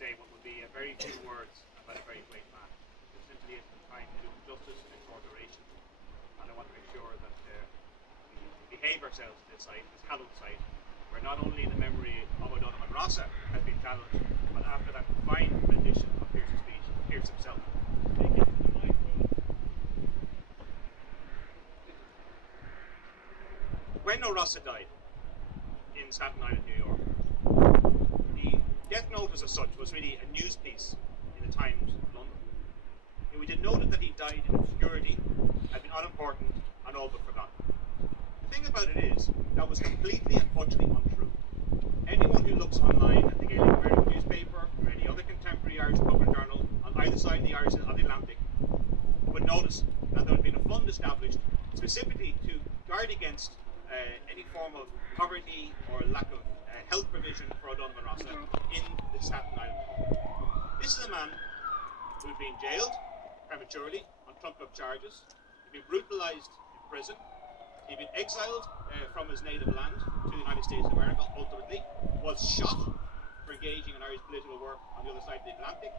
say what would be a very few words about a very great man. There simply isn't time to do him justice in a short duration, and I want to make sure that we behave ourselves to this site, this hallowed site, where not only the memory of O'Donovan Rossa has been challenged, but after that fine rendition of Pearse's speech, Pearse himself. When Rossa died in Staten Island, New York, the death notice as such was really a news piece in the Times of London. And we did note that he died in obscurity, had been unimportant and all but forgotten. The thing about it is, that was completely and utterly untrue. Anyone who looks online at the Gaelic American newspaper or any other contemporary Irish public journal on either side of the Atlantic would notice that there had been a fund established specifically to guard against any form of poverty or lack of health provision for O'Donovan Rossa in the Staten Island home. This is a man who had been jailed prematurely on trumped-up charges, he'd been brutalised in prison, he'd been exiled from his native land to the United States of America, ultimately, was shot for engaging in Irish political work on the other side of the Atlantic,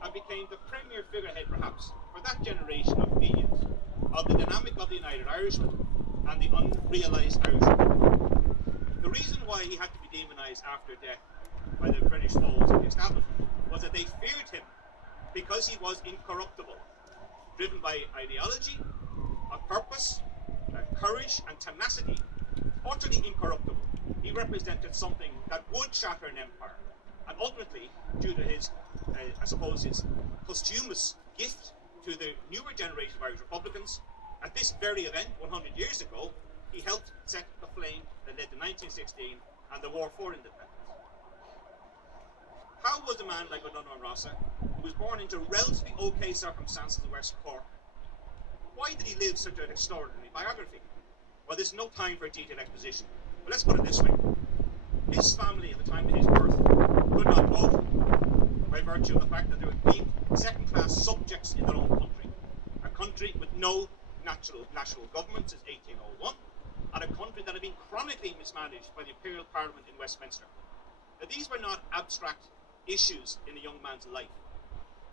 and became the premier figurehead, perhaps, for that generation of Fenians, of the dynamic of the United Irishman and the unrealised Irish Republic. The reason why he had to be demonised after death by the British foes of the establishment was that they feared him because he was incorruptible, driven by ideology, a purpose, courage and tenacity, utterly incorruptible. He represented something that would shatter an empire, and ultimately, due to his, I suppose, his posthumous gift to the newer generation of Irish Republicans, at this very event, 100 years ago, he helped set the flame that led to 1916 and the War for Independence. How was a man like O'Donovan Rossa, who was born into relatively okay circumstances in West Cork, why did he live such an extraordinary biography? Well, there's no time for a detailed exposition, but let's put it this way. His family at the time of his birth could not vote by virtue of the fact that they were deemed second-class subjects in their own country, a country with no national government since 1801, and a country that had been chronically mismanaged by the Imperial Parliament in Westminster. Now, these were not abstract issues in a young man's life.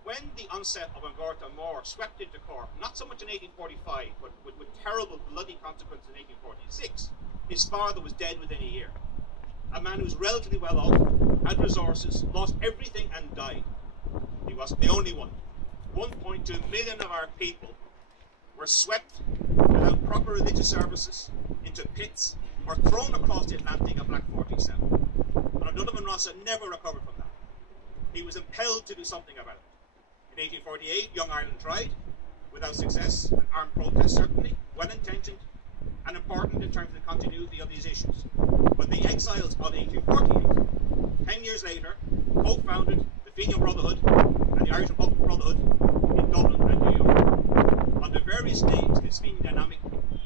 When the onset of An Garta Mór swept into Cork, not so much in 1845, but with terrible bloody consequences in 1846, his father was dead within a year. A man who was relatively well off, had resources, lost everything and died. He wasn't the only one. 1.2 million of our people were swept without proper religious services into pits or thrown across the Atlantic at Black 47. And O'Donovan Rossa never recovered from that. He was impelled to do something about it. In 1848, Young Ireland tried, without success, an armed protest certainly, well-intentioned and important in terms of the continuity of these issues. But the exiles of 1848, 10 years later, co-founded the Fenian Brotherhood and the Irish Republican Brotherhood in Dublin and New York. Under various names, this Fenian dynamic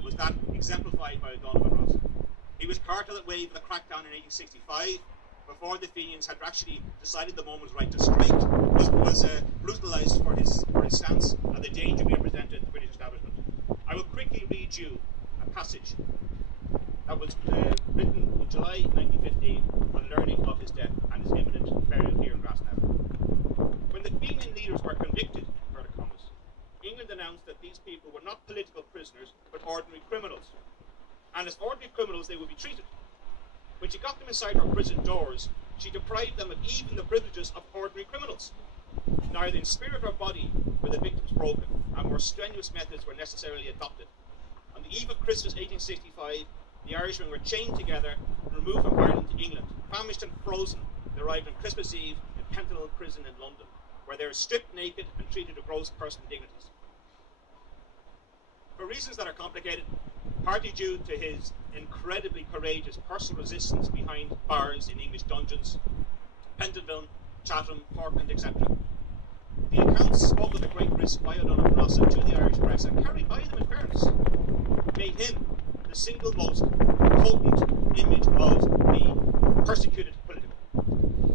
was that exemplified by O'Donovan Rossa. He was part of that wave of the crackdown in 1865, before the Fenians had actually decided the moment was right to strike, was brutalised for his stance and the danger we represented the British establishment. I will quickly read you a passage that was written in July 1915 on learning of his death and his imminent burial here in Grasnevin. When the Fenian leaders were convicted, further commas, England announced that these people were not political prisoners but ordinary criminals, and as ordinary criminals they would be treated. When she got them inside her prison doors, she deprived them of even the privileges of ordinary criminals. Neither in spirit or body were the victims broken, and more strenuous methods were necessarily adopted. On the eve of Christmas 1865, the Irishmen were chained together and removed from Ireland to England. Famished and frozen, they arrived on Christmas Eve in Pentonville Prison in London, where they were stripped naked and treated with gross personal indignities. For reasons that are complicated, partly due to his incredibly courageous personal resistance behind bars in English dungeons, Pentonville, Chatham, Portland, etc. The accounts spoke of the great risk by O'Donovan Rossa to the Irish press, and carried by them in fairness, made him the single most potent image of the persecuted political.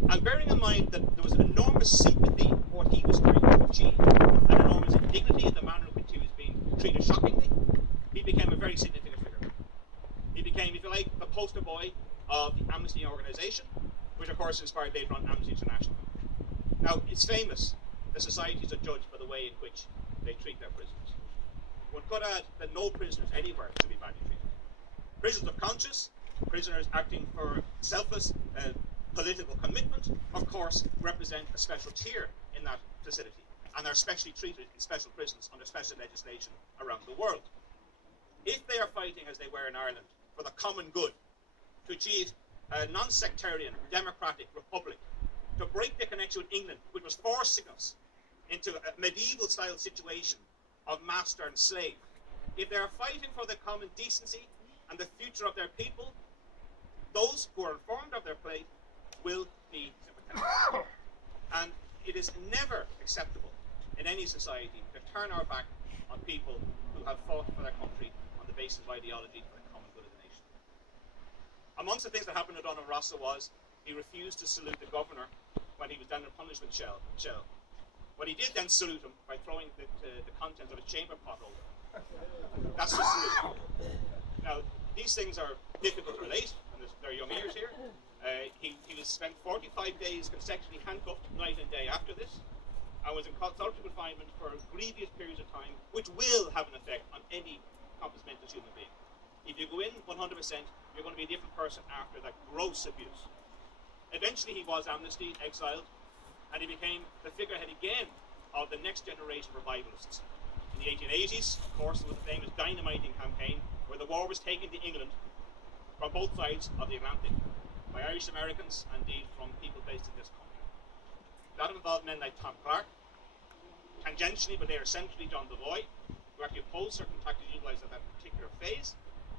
And bearing in mind that there was an enormous sympathy for what he was trying to achieve, and enormous indignity at the manner in which he was being treated shockingly, he became a very significant figure. He became, if you like, the poster boy of the Amnesty organisation, which of course inspired later on Amnesty International. Now, it's famous that societies are judged by the way in which they treat their prisoners. One could add that no prisoners anywhere should be badly treated. Prisoners of conscience, prisoners acting for selfless political commitment, of course, represent a special tier in that facility and are specially treated in special prisons under special legislation around the world. If they are fighting, as they were in Ireland, for the common good, to achieve a non-sectarian democratic republic, to break the connection with England, which was forcing us into a medieval-style situation of master and slave, if they are fighting for the common decency and the future of their people, those who are informed of their plight will be sympathetic. And it is never acceptable in any society to turn our back on people who have fought for their country on the basis of ideology for the common good of the nation. Amongst the things that happened to Donald Rossa was he refused to salute the governor when he was down in a punishment cell. But he did then salute him by throwing the contents of his chamber pot over. That's the salute. Now, these things are difficult to relate, and there are young ears here. He was spent 45 days consecutively handcuffed night and day after this, and was in solitary confinement for grievous periods of time, which will have an effect on any compass mentis human being. If you go in 100%, you're going to be a different person after that gross abuse. Eventually he was amnestied, exiled, and he became the figurehead again of the next generation of revivalists. In the 1880s, of course, there was the famous dynamiting campaign where the war was taken to England from both sides of the Atlantic by Irish Americans and indeed from people based in this country. That involved men like Tom Clark, tangentially but they are centrally John Devoy, who actually opposed certain tactics utilised at that particular phase,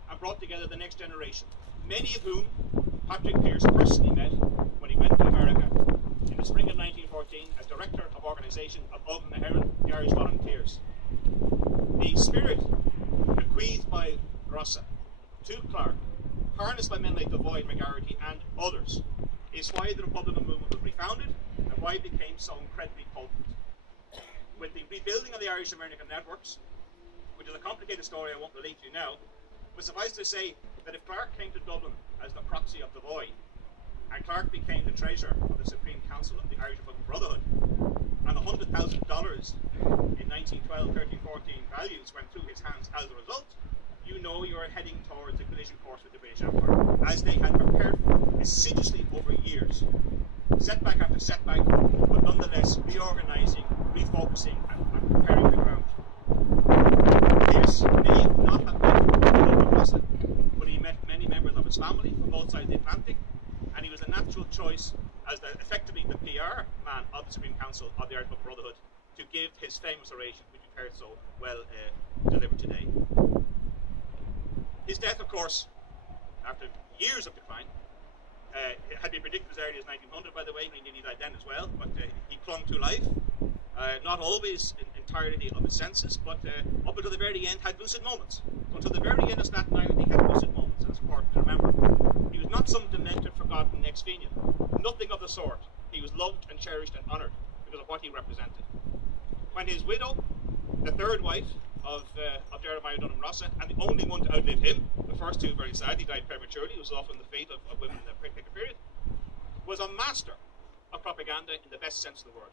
and brought together the next generation, many of whom Patrick Pearse personally met when he went to America in the spring of 1914 as director of organisation of Ulm na HÉireann, the Irish Volunteers. The spirit bequeathed by Rossa to Clark, harnessed by men like Devoy, McGarity and others, is why the Republican movement was refounded and why it became so incredibly potent. With the rebuilding of the Irish American networks, which is a complicated story I won't relate to you now, but suffice to say that if Clark came to Dublin as the proxy of Devoy, and Clark became the treasurer of the Supreme Council of the Irish Republican Brotherhood, and $100,000 in 1912, 13, 14 values went through his hands as a result, you know you are heading towards a collision course with the British Empire, as they had prepared for assiduously over years. Setback after setback, but nonetheless reorganising, refocusing, and preparing the ground. Pearse may not have met Rossa, but he met many members of his family from both sides of the Atlantic, and he was a natural choice as effectively the PR man of the Supreme Council of the Irish Brotherhood to give his famous oration, which we've heard so well delivered today. His death, of course, after years of decline, had been predicted as early as 1900, by the way, when he nearly died then as well, but he clung to life. Not always in entirety of his senses, but up until the very end had lucid moments. So until the very end of Staten Island, he had lucid moments, and it's important to remember. He was not some demented, forgotten ex-Fenian. Nothing of the sort. He was loved and cherished and honoured because of what he represented. When his widow, the third wife of Jeremiah Dunham Rossa, and the only one to outlive him, the first two very sadly died prematurely, it was often the fate of women in that particular period, was a master of propaganda in the best sense of the word.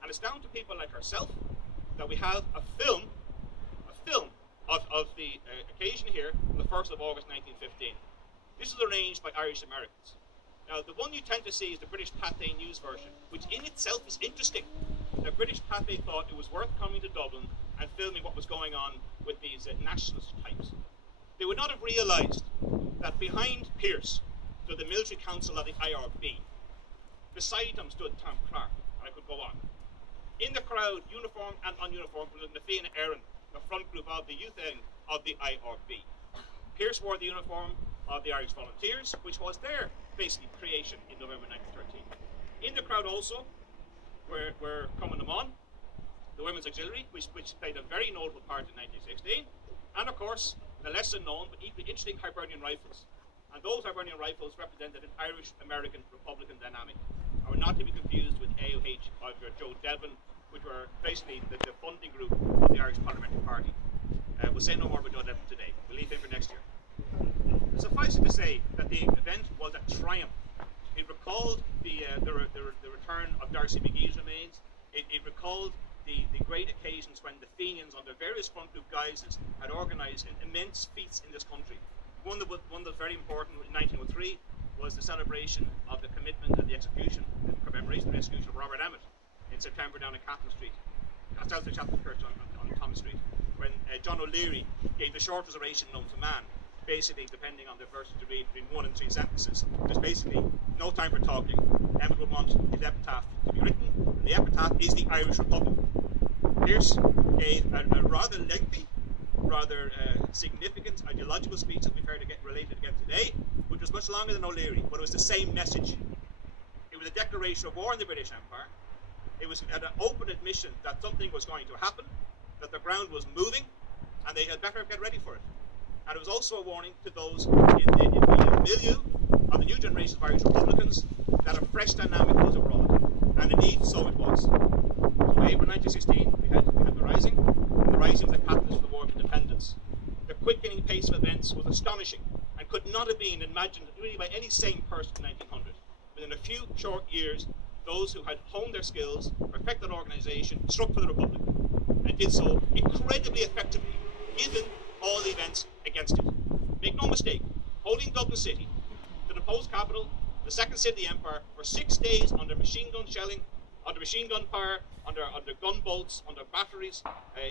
And it's down to people like herself that we have a film of the occasion here on the 1st of August 1915. This is arranged by Irish Americans. Now, the one you tend to see is the British Pathé News version, which in itself is interesting. The British Pathé thought it was worth coming to Dublin and filming what was going on with these nationalist types. They would not have realised that behind Pearse stood the military council of the IRB. Beside them stood Tom Clark, and I could go on. In the crowd, uniformed and ununiformed, was Na Fianna Éireann, the front group of the youth end of the IRB. Pearse wore the uniform of the Irish Volunteers, which was their, basically, creation in November 1913. In the crowd also were Cumann na Món, the Women's Auxiliary, which played a very notable part in 1916, and of course, the lesser known but equally interesting Hibernian Rifles. And those Hibernian Rifles represented an Irish-American Republican dynamic, and were not to be confused with AOH or Joe Devlin, which were basically the funding group of the Irish Parliamentary Party. We'll say no more about Joe Devlin today. We'll leave him for next year. Suffice it to say that the event was a triumph. It recalled the return return of D'Arcy McGee's remains. It recalled the great occasions when the Fenians, under various front group guises, had organised immense feats in this country. One that was very important in 1903 was the celebration of the commitment and the execution, the commemoration of the execution of Robert Emmet in September down in Catherine Street, outside the Chapel Church on Thomas Street, when John O'Leary gave the shortest oration known to man, basically, depending on the verses to read, between 1 and 3 sentences. There's basically no time for talking. Emmet would want his epitaph to be written, and the epitaph is the Irish Republic. Pearse gave a rather lengthy, rather significant ideological speech that we've heard related again today, which was much longer than O'Leary, but it was the same message. It was a declaration of war in the British Empire. It was an open admission that something was going to happen, that the ground was moving, and they had better get ready for it. And it was also a warning to those in the milieu of the new generation of Irish Republicans that a fresh dynamic was abroad. And indeed, so it was. So April 1916, we had the Rising. The Rising was the catalyst for the War of Independence. The quickening pace of events was astonishing and could not have been imagined really by any sane person in 1900. Within a few short years, those who had honed their skills, perfected organisation, struck for the Republic, and did so incredibly effectively, given all the events against it. Make no mistake, holding Dublin City, the deposed capital, the second city of the Empire, for 6 days under machine gun shelling, under machine gun fire, under gunboats, under batteries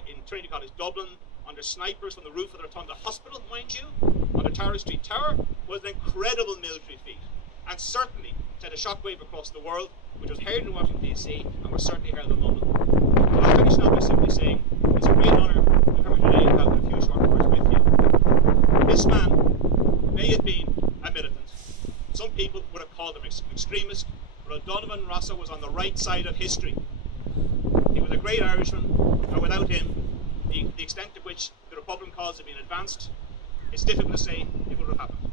in Trinity College Dublin, under snipers from the roof of the Rotunda Hospital, mind you, on the Tara Street Tower, was an incredible military feat, and certainly sent a shockwave across the world, which was heard in Washington DC, and was certainly heard in London. So I'll finish now by simply saying it's a great honour to come here today and have a few short words with you. This man may have been a militant. Some people would have called him an extremist, but O'Donovan Rossa was on the right side of history. He was a great Irishman, and without him, the extent to which the Republican cause had been advanced, it's difficult to say it would have happened.